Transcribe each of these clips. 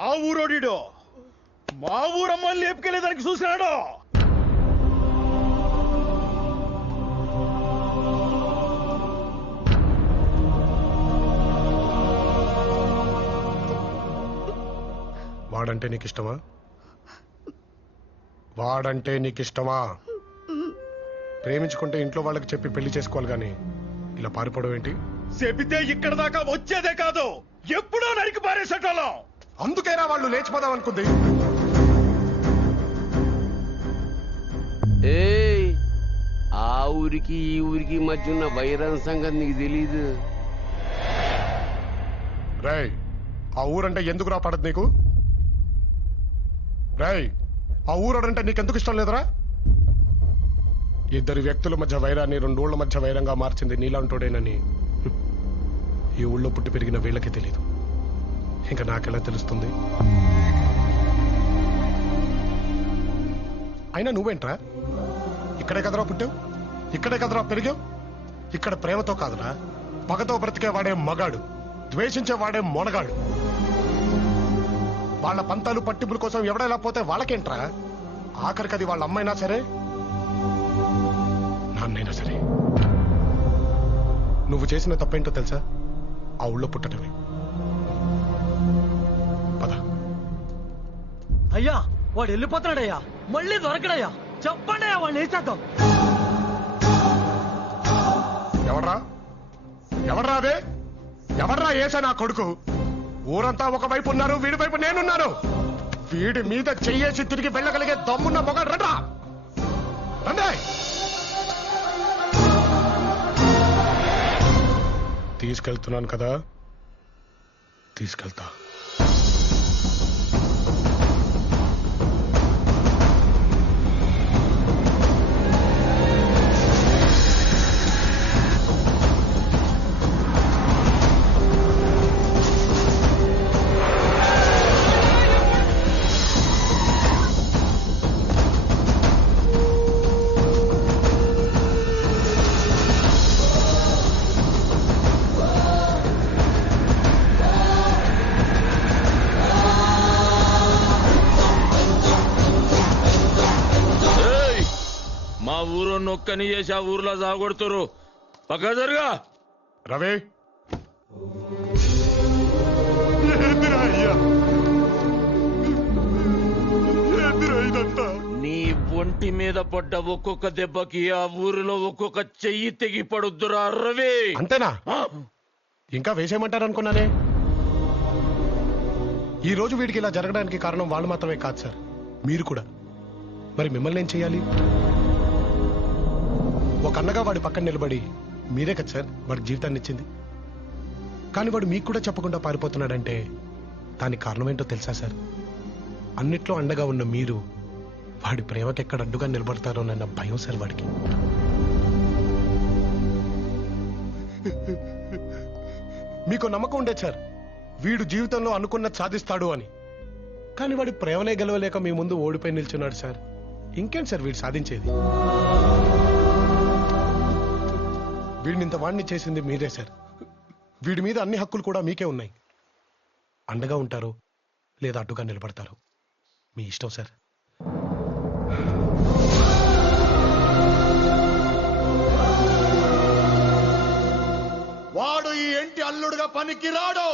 ఆ ఊరోడిడో మా ఊరమ్మని లేపుకెళ్ళేదానికి చూసినాడు. వాడంటే నీకు ఇష్టమా? వాడంటే నీకు ఇష్టమా? ప్రేమించుకుంటే ఇంట్లో వాళ్ళకి చెప్పి పెళ్లి చేసుకోవాలి గాని ఇలా పారిపోవడం ఏంటి? చెబితే ఇక్కడ దాకా వచ్చేదే కాదు, ఎప్పుడో నరికి పారేసేటోళ్ళం. అందుకేనా వాళ్ళు లేచిపోదాం అనుకుంది? ఏయ్, ఆ ఊరికి ఈ ఊరికి మధ్య ఉన్న వైరం సంగతి నీకు తెలీదు. రేయ్, ఆ ఊరంటే ఎందుకురా పడదు నీకు? రేయ్, ఆ ఊరంటే నీకెందుకు ఇష్టం లేదురా? ఇద్దరు వ్యక్తుల మధ్య వైరాన్ని రెండోళ్ల మధ్య వైరంగా మార్చింది నీలాంటోడేనని ఈ ఊళ్ళో పుట్టి పెరిగిన వీళ్ళకి తెలీదు. ఇంకా నాకెలా తెలుస్తుంది? అయినా నువ్వేంట్రా? ఇక్కడే కదరా పుట్టావు, ఇక్కడే కదరా పెరిగావు. ఇక్కడ ప్రేమతో కాదురా, పగతో బ్రతికే వాడే మగాడు, ద్వేషించే వాడే మొనగాడు. వాళ్ళ పంతాలు పట్టింపుల కోసం ఎవడైనా పోతే వాళ్ళకేంట్రా? ఆఖరికి అది వాళ్ళ అమ్మైనా సరే, నాన్నైనా సరే. నువ్వు చేసిన తప్పేంటో తెలుసా? ఆ ఊళ్ళో పుట్టడమే. పద. అయ్యా, వాడు వెళ్ళిపోతున్నాడయ్యా, మళ్ళీ దొరకడయ్యా. చెప్పండి అయ్యా, వాడిని వేసేద్దాం. ఎవడ్రా? ఎవడ్రా అదే? ఎవడ్రా ఏసా నా కొడుకు? ఊరంతా ఒకవైపు ఉన్నారు, వీడి వైపు నేనున్నాను. వీడి మీద చెయ్యేసి తిరిగి వెళ్ళగలిగే దమ్మున్న మొగాడు రండ్రా, రండి. తీసుకెళ్తున్నాను కదా, తీసుకెళ్తా. ఊరు నొక్కని చేసి ఆ ఊర్లో సాగొడుతురు. పక్క జరుగా. రవి, నీ ఒంటి మీద పడ్డ ఒక్కొక్క దెబ్బకి ఆ ఊరిలో ఒక్కొక్క చెయ్యి తెగి పడుద్దురా రవి. అంతేనా? ఇంకా వేసేయమంటారు అనుకున్నానే. ఈ రోజు వీడికి ఇలా జరగడానికి కారణం వాళ్ళు మాత్రమే కాదు సార్, మీరు కూడా. మరి మిమ్మల్ని ఏం చేయాలి? ఒక అన్నగా వాడి పక్కన నిలబడి మీరే కదా సార్ వాడికి జీవితాన్ని ఇచ్చింది. కానీ వాడు మీకు కూడా చెప్పకుండా పారిపోతున్నాడంటే దానికి కారణం ఏంటో తెలుసా సార్? అన్నిట్లో అండగా ఉన్న మీరు వాడి ప్రేమకి ఎక్కడ అడ్డుగా నిలబడతారోనన్న భయం సార్ వాడికి. మీకు నమ్మకం ఉండేది సార్ వీడు జీవితంలో అనుకున్నది సాధిస్తాడు అని. కానీ వాడి ప్రేమనే గెలవలేక మీ ముందు ఓడిపోయి నిల్చున్నాడు సార్. ఇంకేంటి సార్ వీడు సాధించేది? వీడిని ఇంత వాడిని చేసింది మీరే సార్. వీడి మీద అన్ని హక్కులు కూడా మీకే ఉన్నాయి. అండగా ఉంటారు లేదా అడ్డుగా నిలబడతారు, మీ ఇష్టం సార్. వాడు ఈ ఇంటి అల్లుడుగా పనికి రాడు.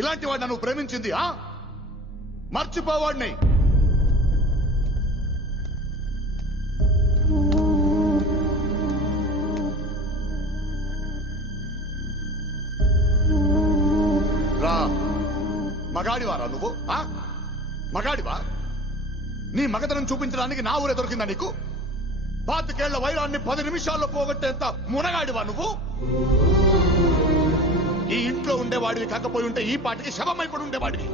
ఇలాంటి వాడిని నువ్వు ప్రేమించింది మర్చిపోవాడిని. రా, మగాడివారా నువ్వు? మగాడివా? నీ మగతనం చూపించడానికి నా ఊరే దొరికిందా నీకు? పాతికేళ్ల వైరాన్ని 10 నిమిషాల్లో పోగొట్టేంత మునగాడివా నువ్వు? ఈ ఇంట్లో ఉండేవాడివి కాకపోయి ఉంటే ఈ పాటికి శవమైపడి ఉండేవాడివి.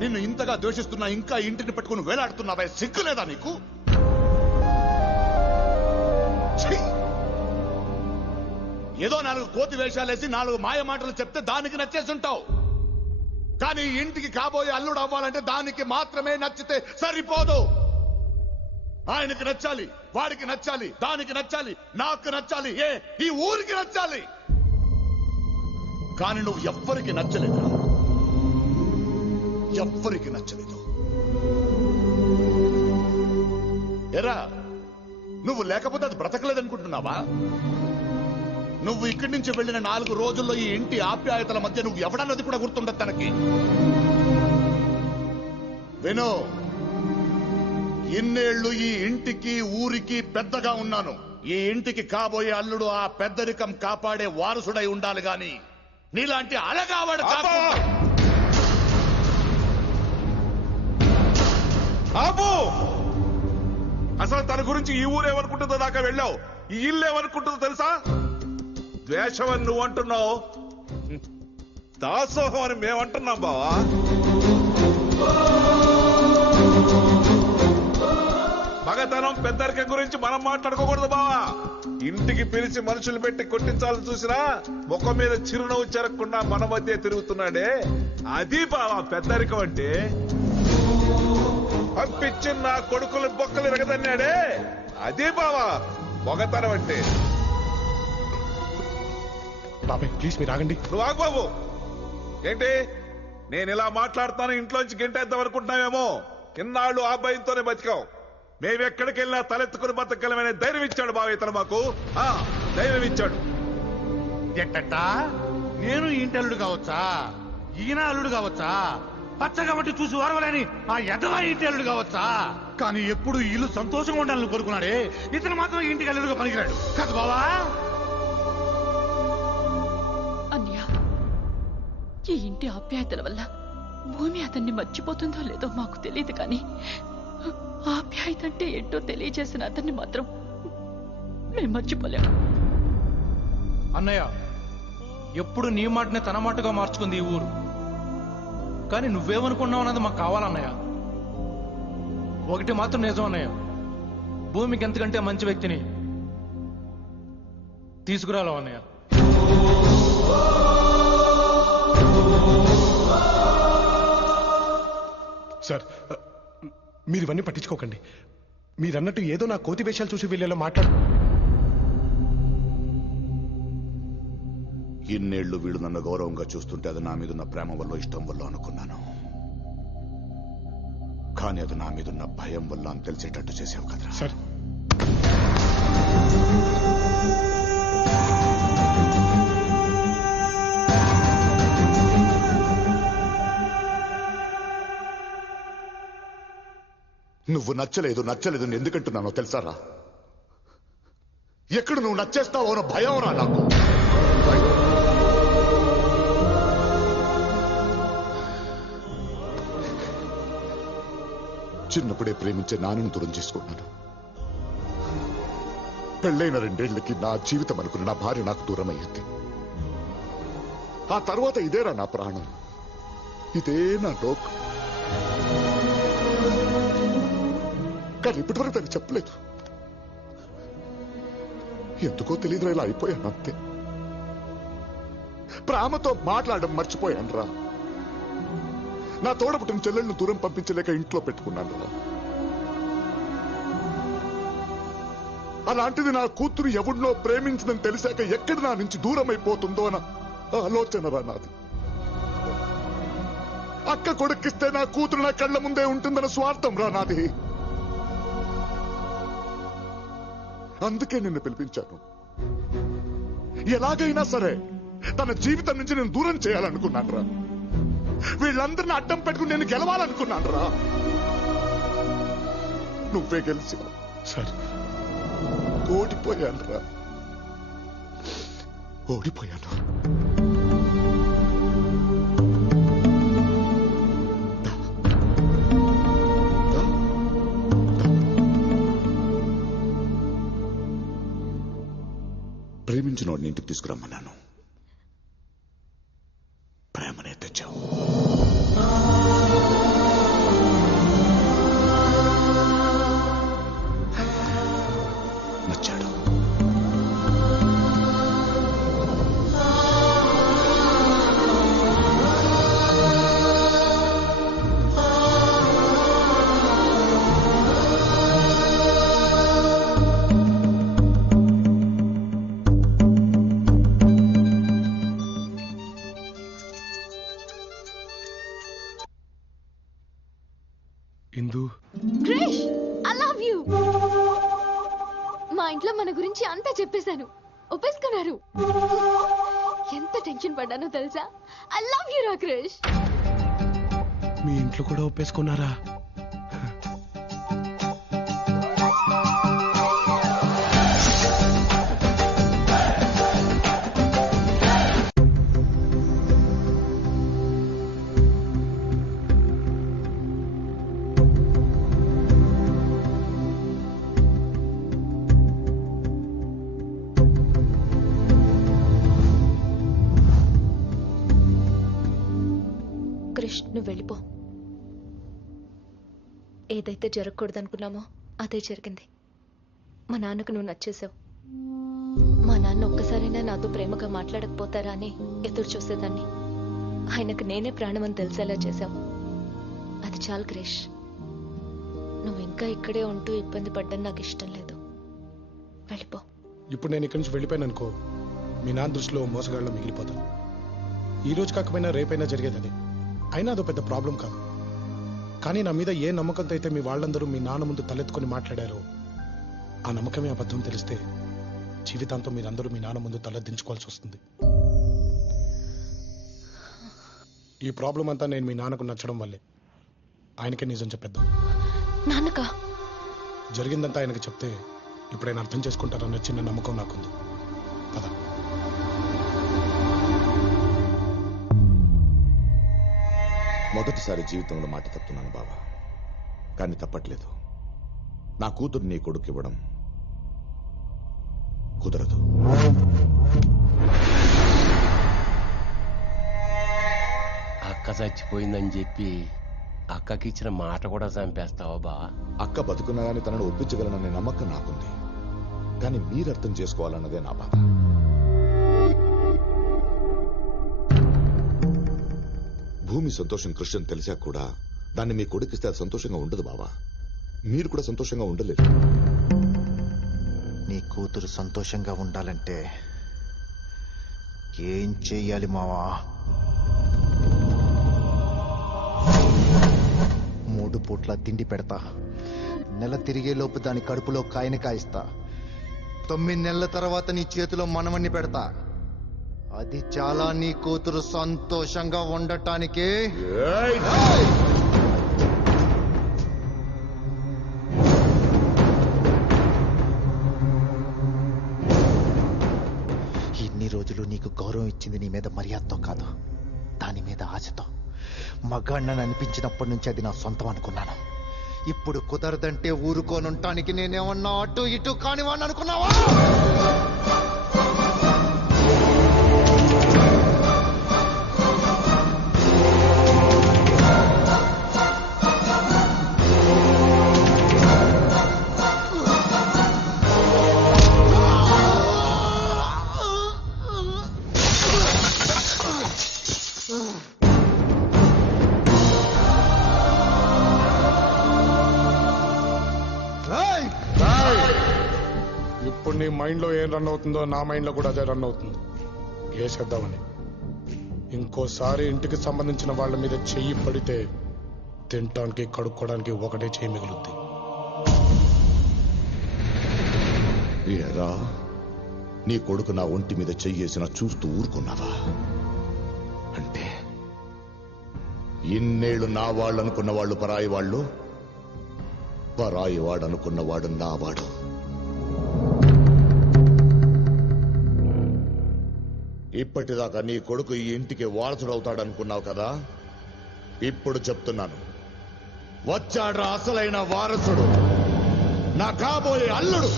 నిన్ను ఇంతగా ద్వేషిస్తున్నా ఇంకా ఇంటిని పెట్టుకుని వేలాడుతున్నావే, సిగ్గులేదా నీకు? ఏదో 4 కోతి వేషాలేసి 4 మాయ మాటలు చెప్తే దానికి నచ్చేసుంటావు. కానీ ఇంటికి కాబోయే అల్లుడు అవ్వాలంటే దానికి మాత్రమే నచ్చితే సరిపోదు. ఆయనకి నచ్చాలి, వాడికి నచ్చాలి, దానికి నచ్చాలి, నాకు నచ్చాలి, ఈ ఊరికి నచ్చాలి. కానీ నువ్వు ఎవ్వరికి నచ్చలేదు, ఎవ్వరికి నచ్చలేదు. ఎరా, నువ్వు లేకపోతే అది బ్రతకలేదనుకుంటున్నావా? నువ్వు ఇక్కడి నుంచి వెళ్ళిన 4 రోజుల్లో ఈ ఇంటి ఆప్యాయతల మధ్య నువ్వు ఎవడన్నది కూడా గుర్తుండదు తనకి. విను, ఇన్నేళ్లు ఈ ఇంటికి ఊరికి పెద్దగా ఉన్నాను. ఈ ఇంటికి కాబోయే అల్లుడు ఆ పెద్దరికం కాపాడే వారసుడై ఉండాలి గాని నీలాంటి అలగావాడు కాకుండా. ఆపు! అసలు తన గురించి ఈ ఊరు ఏమనుకుంటుందో దాకా వెళ్ళావు. ఈ ఇల్లు ఏమనుకుంటుందో తెలుసా? ద్వేషం అని నువ్వు అంటున్నావు, దాసోహం అని మేమంటున్నాం బావా. మగతనం పెద్దరికం గురించి మనం మాట్లాడుకోకూడదు బావా. ఇంటికి పిలిచి మనుషులు పెట్టి కొట్టించాలని చూసినా ముఖం మీద చిరునవ్వు చెరగకుండా మన మధ్య తిరుగుతున్నాడే, అది బావా పెద్దరికం అంటే. పంపించి నా కొడుకులు బొక్కలు ఎరగదన్నాడే, అదే బావా మగతనం అంటే. బాబాయ్ ప్లీజ్ మీరు ఆగండి. నువ్వు ఆగు బాబు. ఏంటి నేను ఇలా మాట్లాడుతాను ఇంట్లోంచి గెంటేద్దాం అనుకుంటున్నావేమో? ఇన్నాళ్ళు ఆ భయంతోనే బతికాం. మేమెక్కడికి వెళ్ళినా తలెత్తుకుని బతకగలమనే ధైర్యం ఇచ్చాడు బావ ఇతను మాకు. ధైర్యం ఇచ్చాడు. ఎట్టట్టా నేను ఇంటి అల్లుడు కావచ్చా, ఈయన అల్లుడు కావచ్చా, పచ్చగా బట్టి చూసి వారవలేని ఆ ఎదవా ఇంటి అల్లుడు కావచ్చా? కానీ ఎప్పుడు ఇల్లు సంతోషంగా ఉండాలని కోరుకున్నాడే, ఇతను మాత్రం ఇంటికి అల్లుడుగా పనికిరాడు కాదు బావా. అన్య, ఈ ఇంటి ఆప్యాయతల వల్ల భూమి అతన్ని మర్చిపోతుందో లేదో మాకు తెలియదు, కానీ ఆప్యాయత అంటే ఏంటో తెలియజేసిన అతన్ని మాత్రం మేము మర్చిపోలేము. అన్నయ్య, ఎప్పుడు నీ మాటనే తన మాటగా మార్చుకుంది ఈ ఊరు. కానీ నువ్వేమనుకున్నావు అన్నది మాకు కావాలన్నయ్య. ఒకటి మాత్రం నిజం అన్నయ్య, భూమికి ఎంతకంటే మంచి వ్యక్తిని తీసుకురాలో అన్నయ్య. సార్ మీరు ఇవన్నీ పట్టించుకోకండి. మీరన్నట్టు ఏదో నా కోతి వేషాలు చూసి వీళ్ళలో మాట్లాడు. ఇన్నేళ్లు వీడు నన్ను గౌరవంగా చూస్తుంటే అది నా మీదున్న ప్రేమ వల్ల, ఇష్టం వల్ల అనుకున్నాను. కానీ అది నా మీదున్న భయం వల్ల అని తెలిసేటట్టు చేసావు కదా సార్. నువ్వు నచ్చలేదు నచ్చలేదు ఎందుకంటున్నానో తెలుసారా? ఎక్కడ నువ్వు నచ్చేస్తావో అన్న భయం రా నాకు. చిన్నప్పుడే ప్రేమించే నాన్నను దూరం చేసుకున్నాను. పెళ్ళైన 2 ఏళ్లకి నా జీవితం అనుకున్న నా భార్య నాకు దూరం అయ్యింది. ఆ తర్వాత ఇదేరా నా ప్రాణం, ఇదే నా లోకం. కానీ ఇప్పటివరకు దానికి చెప్పలేదు. ఎందుకో తెలియదురా, ఇలా అయిపోయాను అంతే. ప్రేమతో మాట్లాడడం మర్చిపోయాను రా. నా తోడపుట్టిన చెల్లెళ్ళను దూరం పంపించలేక ఇంట్లో పెట్టుకున్నాను రా. అలాంటిది నా కూతురు ఎవడినో ప్రేమించిందని తెలిసాక ఎక్కడ నా నుంచి దూరం అయిపోతుందో అన్న ఆలోచన రా నాది. అక్క కొడుకిస్తే నా కూతురు నా కళ్ళ ముందే ఉంటుందన్న స్వార్థం రా నాది. అందుకే నిన్ను పిలిపించాను. ఎలాగైనా సరే తన జీవితం నుంచి నేను దూరం చేయాలనుకున్నాను రా. వీళ్ళందరిని అడ్డం పెట్టుకుని నేను గెలవాలనుకున్నాను రా. నువ్వే గెలిచావు సార్. ఓడిపోయాను రా, ఓడిపోయాను. ప్రేమించిన వాడిని ఇంటికి తీసుకురమ్మన్నాను. ప్రేమనే తెచ్చావు. నచ్చాడు. ఇందు, క్రిష్, ఐ లవ్ యూ. మా ఇంట్లో మన గురించి అంతా చెప్పేశాను. ఒప్పేసుకున్నారు. ఎంత టెన్షన్ పడ్డానో తెలుసా? ఐ లవ్ యూ రా క్రిష్. మీ ఇంట్లో కూడా ఒప్పేసుకున్నారా? క్రిష్, నువ్వు వెళ్ళిపో. ఏదైతే జరగకూడదనుకున్నామో అదే జరిగింది. మా నాన్నకు నువ్వు నచ్చేసావు. మా నాన్న ఒక్కసారైనా నాతో ప్రేమగా మాట్లాడకపోతారా అని ఎదురు చూసేదాన్ని. ఆయనకు నేనే ప్రాణమని తెలిసేలా చేశావు. అది చాలు క్రిష్. నువ్వు ఇంకా ఇక్కడే ఉంటూ ఇబ్బంది పడ్డం నాకు ఇష్టం లేదు. వెళ్ళిపో. ఇప్పుడు నేను ఇక్కడి నుంచి వెళ్ళిపోయాను అనుకో, మీ నాన్న దృష్టిలో మోసగాళ్ళలో మిగిలిపోతాను. ఈ రోజు కాకపోయినా రేపైనా జరిగేది అది. అయినా అదో పెద్ద ప్రాబ్లం కాదు. కానీ నా మీద ఏ నమ్మకంతో అయితే మీ వాళ్ళందరూ మీ నాన్న ముందు తలెత్తుకొని మాట్లాడారో ఆ నమ్మకమే అబద్ధం తెలిస్తే జీవితాంతం మీరందరూ మీ నాన్న ముందు తలెత్తించుకోవాల్సి వస్తుంది. ఈ ప్రాబ్లం అంతా నేను మీ నాన్నకు నచ్చడం వల్లే. ఆయనకే నిజం చెప్పేద్దాం. నాన్నకా? జరిగిందంతా ఆయనకు చెప్తే ఇప్పుడు ఆయన అర్థం చేసుకుంటారన్న చిన్న నమ్మకం నాకుంది. పద. మొదటిసారి జీవితంలో మాట తప్పుతున్నాను బావా, కానీ తప్పట్లేదు. నా కూతురు నీ కొడుకు ఇవ్వడం కుదరదు. అక్క చచ్చిపోయిందని చెప్పి అక్కకి ఇచ్చిన మాట కూడా చంపేస్తావా బా? అక్క బతుకున్నా కానీ తనను ఒప్పించగలననే నమ్మకం నాకుంది. కానీ మీరు అర్థం చేసుకోవాలన్నదే నా బాధ. భూమి సంతోషం కృష్ణ తెలిసా కూడా దాన్ని మీ కొడుకిస్తే అది సంతోషంగా ఉండదు బావా. మీరు కూడా సంతోషంగా ఉండలేరు. నీ కూతురు సంతోషంగా ఉండాలంటే ఏం చెయ్యాలి మావా? 3 పూట్ల తిండి పెడతా. నెల తిరిగేలోపు దాని కడుపులో కాయని కాయిస్తా. 9 నెలల తర్వాత నీ చేతిలో మనమన్ని పెడతా. అది చాలా నీ కూతురు సంతోషంగా ఉండటానికి. ఇన్ని రోజులు నీకు గౌరవం ఇచ్చింది నీ మీద మర్యాదతో కాదు, దాని మీద ఆశతో. మగాణ్ణని అనిపించినప్పటి నుంచి అది నా సొంతం అనుకున్నాను. ఇప్పుడు కుదరదంటే ఊరుకోనుంటానికి నేనేమన్నా అటు ఇటు కానివాణ్ణి అనుకున్నావా? ఇప్పుడు నీ మైండ్ లో ఏం రన్ అవుతుందో నా మైండ్ లో కూడా అదే రన్ అవుతుంది. వేసేద్దామని. ఇంకోసారి ఇంటికి సంబంధించిన వాళ్ళ మీద చెయ్యి పడితే తినటానికి కడుక్కోవడానికి ఒకటే చెయ్యి మిగులుద్ది. ఏరా, నీ కొడుకు నా ఒంటి మీద చెయ్యేసిన చూస్తూ ఊరుకున్నావా? అంటే ఇన్నేళ్లు నా వాళ్ళు అనుకున్న వాళ్ళు పరాయి వాళ్ళు, పరాయి వాడు అనుకున్నవాడు నా వాడు. ఇప్పటిదాకా నీ కొడుకు ఈ ఇంటికి వారసుడవుతాడనుకున్నావు కదా? ఇప్పుడు చెప్తున్నాను, వచ్చాడ్రా అసలైన వారసుడు, నా కాబోయే అల్లుడు.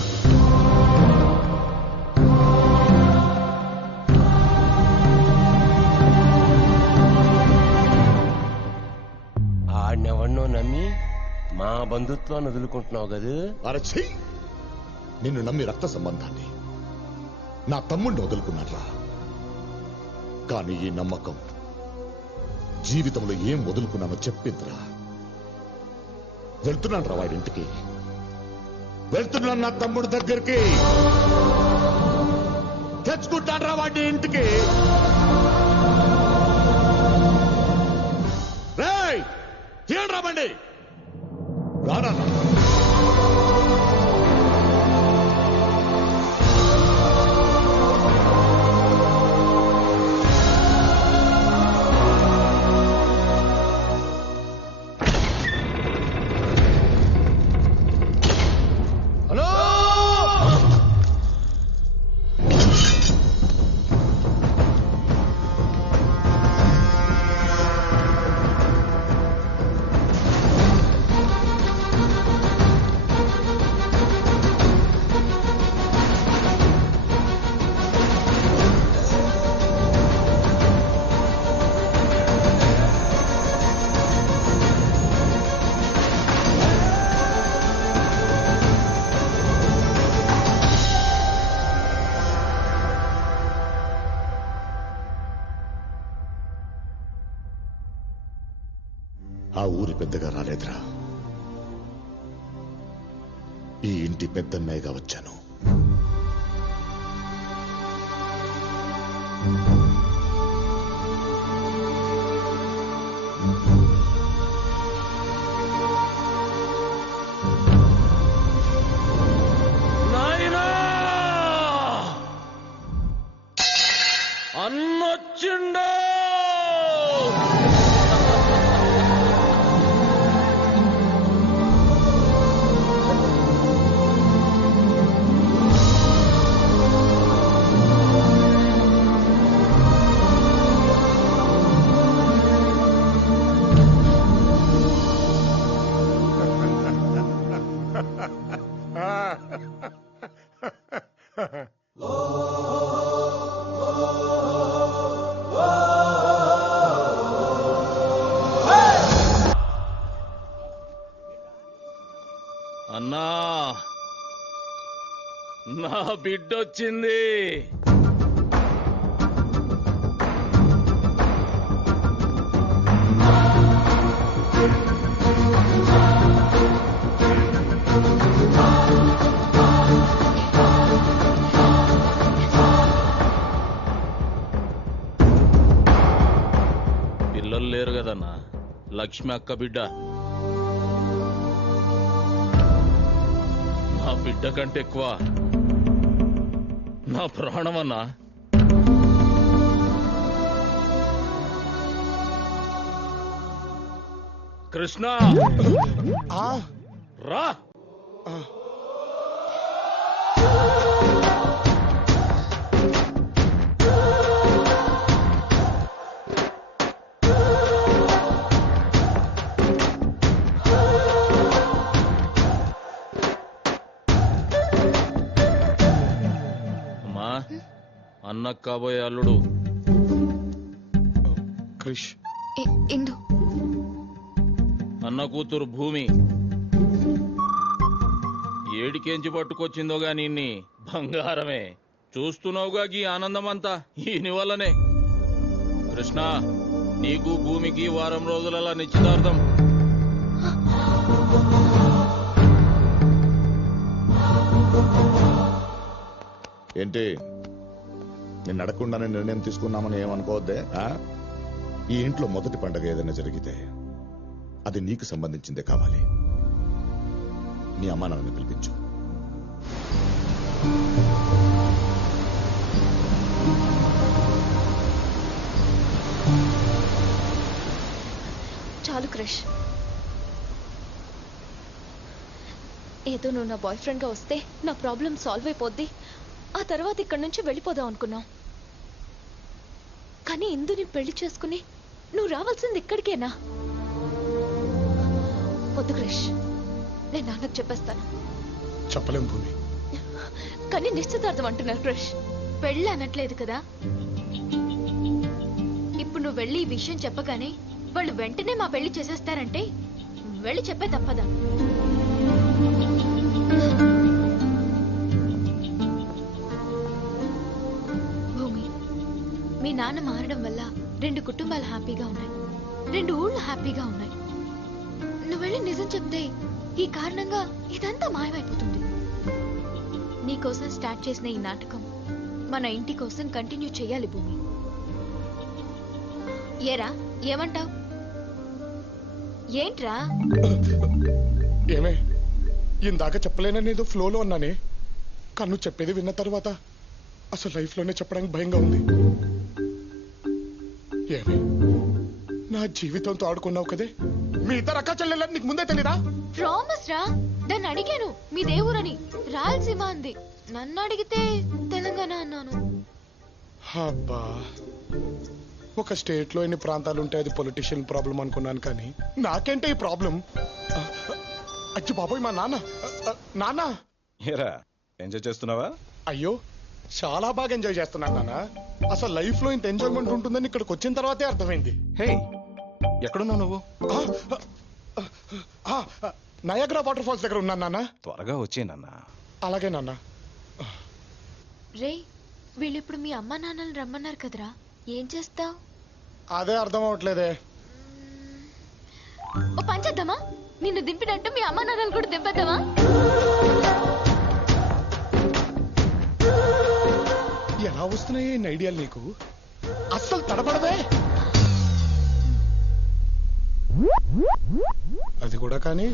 బంధుత్వాన్ని వదులుకుంటున్నావు కదా? అరచి నిన్ను నమ్మి రక్త సంబంధాన్ని నా తమ్ముడిని వదులుకున్నాడ్రా. కానీ ఈ నమ్మకం జీవితంలో ఏం వదులుకున్నానో చెప్పిందిరా. వెళ్తున్నాను రా వాడింటికి, వెళ్తున్నాను నా తమ్ముడి దగ్గరికి, తెచ్చుకుంటాను రా వాడి ఇంటికి. రేయ్ తీయండి రా బండి, రానా. ఆ ఊరి పెద్దగా రాలేదురా, ఈ ఇంటి పెద్దన్నయ్యగా వచ్చాను. నాయనా అన్నొచ్చిండో. అన్నా నా బిడ్డొచ్చింది. పిల్లలు లేరు కదన్నా, లక్ష్మి అక్క బిడ్డ. నా బిడ్డ కంటే ఎక్కువ నా ప్రాణమన్నా. కృష్ణ రా. అన్నకు కాబోయే అల్లుడు క్రిష్. ఇందు అన్న కూతురు భూమి ఏడికెంచి పట్టుకొచ్చిందో గాని ఇన్ని బంగారమే. చూస్తున్నావుగా ఈ ఆనందమంతా ఈయన వల్లనే. కృష్ణ నీకు భూమికి వారం రోజులలో నిశ్చితార్థం. ఏంటి నేను అడగకుండానే నిర్ణయం తీసుకున్నామని ఏమనుకోవద్దే. ఈ ఇంట్లో మొదటి పండగ ఏదైనా జరిగితే అది నీకు సంబంధించిందే కావాలి. నీ అమ్మా నాన్నని పిలిపించు. చాలు క్రిష్. ఏదో నువ్వు నా బాయ్ ఫ్రెండ్ గా వస్తే నా ప్రాబ్లం సాల్వ్ అయిపోద్ది, ఆ తర్వాత ఇక్కడి నుంచి వెళ్ళిపోదాం అనుకున్నావు. కానీ ఇందుని పెళ్లి చేసుకుని నువ్వు రావాల్సింది ఇక్కడికేనా? వద్దు క్రిష్, నేను నాన్నకు చెప్పేస్తాను. చెప్పలేం భూమి. కానీ నిశ్చితార్థం అంటున్నారు క్రిష్. పెళ్ళి అనట్లేదు కదా. ఇప్పుడు నువ్వు వెళ్ళి ఈ విషయం చెప్పగానే వాళ్ళు వెంటనే మా పెళ్లి చేసేస్తారంటే వెళ్ళి చెప్పే తప్పదా? భూమి, మీ నాన్న మారడం వల్ల 2 కుటుంబాలు హ్యాపీగా ఉన్నాయి, 2 ఊళ్ళు హ్యాపీగా ఉన్నాయి. నువ్వు వెళ్ళి నిజం చెప్తే ఈ కారణంగా ఇదంతా మాయమైపోతుంది. నీకోసం స్టార్ట్ చేసిన ఈ నాటకం మన ఇంటి కోసం కంటిన్యూ చేయాలి భూమి. ఏరా, ఏమంటావ్? ఏంట్రా? ఏమే ఇందాక చెప్పలేనని ఏదో ఫ్లోలో అన్నానే, కానీ నువ్వు చెప్పేది విన్న తర్వాత అసలు లైఫ్లోనే చెప్పడానికి భయంగా ఉంది. ఏమే నా జీవితంతో ఆడుకున్నావు కదే, మీ ఇద్దరు అక్క చెల్లెలని నీకు ముందే తెలీదా? ప్రామిస్ రా, దాన్ని అడిగాను మీ దేవురని, రాయలసీమ అంది. నన్ను అడిగితే తెలంగాణ అన్నాను. అబ్బా, ఒక స్టేట్ లో ఎన్ని ప్రాంతాలు ఉంటే అది పొలిటీషియన్ ప్రాబ్లం అనుకున్నాను, కానీ నాకేంటే ఈ ప్రాబ్లం? అచ్చి బాబోయ్, మా నాన్న. నాన్న, ఏరా ఎంజాయ్ చేస్తున్నావా? అయ్యో చాలా బాగా ఎంజాయ్ చేస్తున్నాను నాన్న. అసలు లైఫ్ లో ఇంత ఎంజాయ్మెంట్ ఉంటుందని ఇక్కడికి వచ్చిన తర్వాతే అర్థమైంది. హే, ఎక్కడున్నావు నువ్వు? నయాగ్రా వాటర్ ఫాల్స్ దగ్గర ఉన్నాను నాన్న. త్వరగా వచ్చేనన్నా. అలాగే నాన్న. రే, వీళ్ళిప్పుడు మీ అమ్మా నాన్నలు రమ్మన్నారు కదరా, ఏం చేస్తావ్? అదే అర్థం అవట్లేదే. ఓ పని చేద్దామా, నిన్ను దింపినట్టు మీ అమ్మా నాన్నలు కూడా దింపేద్దామా? ఎలా వస్తున్నాయి ఈ ఐడియాలు నీకు? అస్సలు తడబడదే. అది కూడా కానీ